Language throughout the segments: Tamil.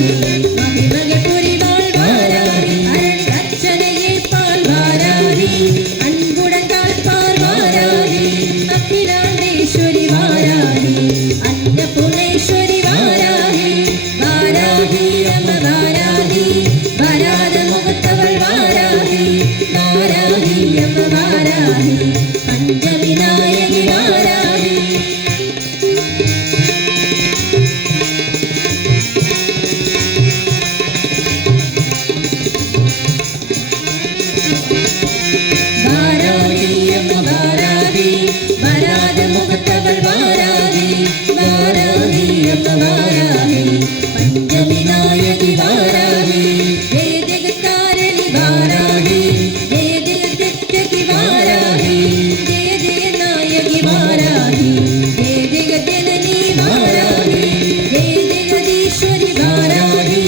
வாராகி மகிமகள் புரிவாள் வாராகி அரணி அர்ச்சனையே பால் வாராகி அன்புடன் தாழ்பார் வாராகி அகிலாண்டேஸ்வரி வாராகி அன்னபூர்ணேஸ்வரி வாராகி வாராகி அம்ம வாராகி வராத முகத்தவள் வாராகி வாராகி அம்ம வாராகி பஞ்சமி நாயகி வாராகி வாராகி அம்ம வாராகி வராத முகத்தவள் வாராகி வாராகி அம்ம வாராகி பஞ்சமி நாயகி வாராகி ஜெய ஜெகத்காரணி வாராகி ஜெய ஜெகத்யக்கி வாராகி ஜெய ஜெய நாயகி வாராகி ஜெய ஜெகஜனனி வாராகி ஜெய ஜெகதீஸ்வரி வாராகி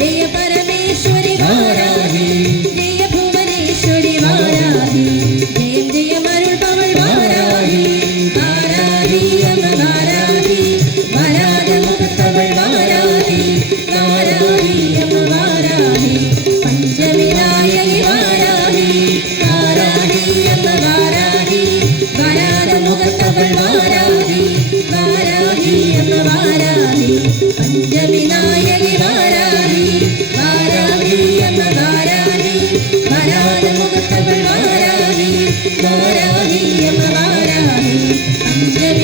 ஜெய பரமேஸ்வரி வாராகி ஜெய புவனேஸ்வரி வாராகி ஜெயம் ஜெயம் அருள்பவள் வாராகி வாராகி அம்ம வாராகி வராத முகத்தவள் வாராகி வாராகி அம்ம வாராகி பஞ்சமி நாயகி வாராகி வாராகி அம்ம வாராகி வராத முகத்தவள் வாராகி வாராகி அம்ம வாராகி பஞ்சமி நாயகி வாராகி வாராகி அம்ம வாராகி வராத முகத்தவள் வாராகி வாராகி அம்ம வாராகி பஞ்சமி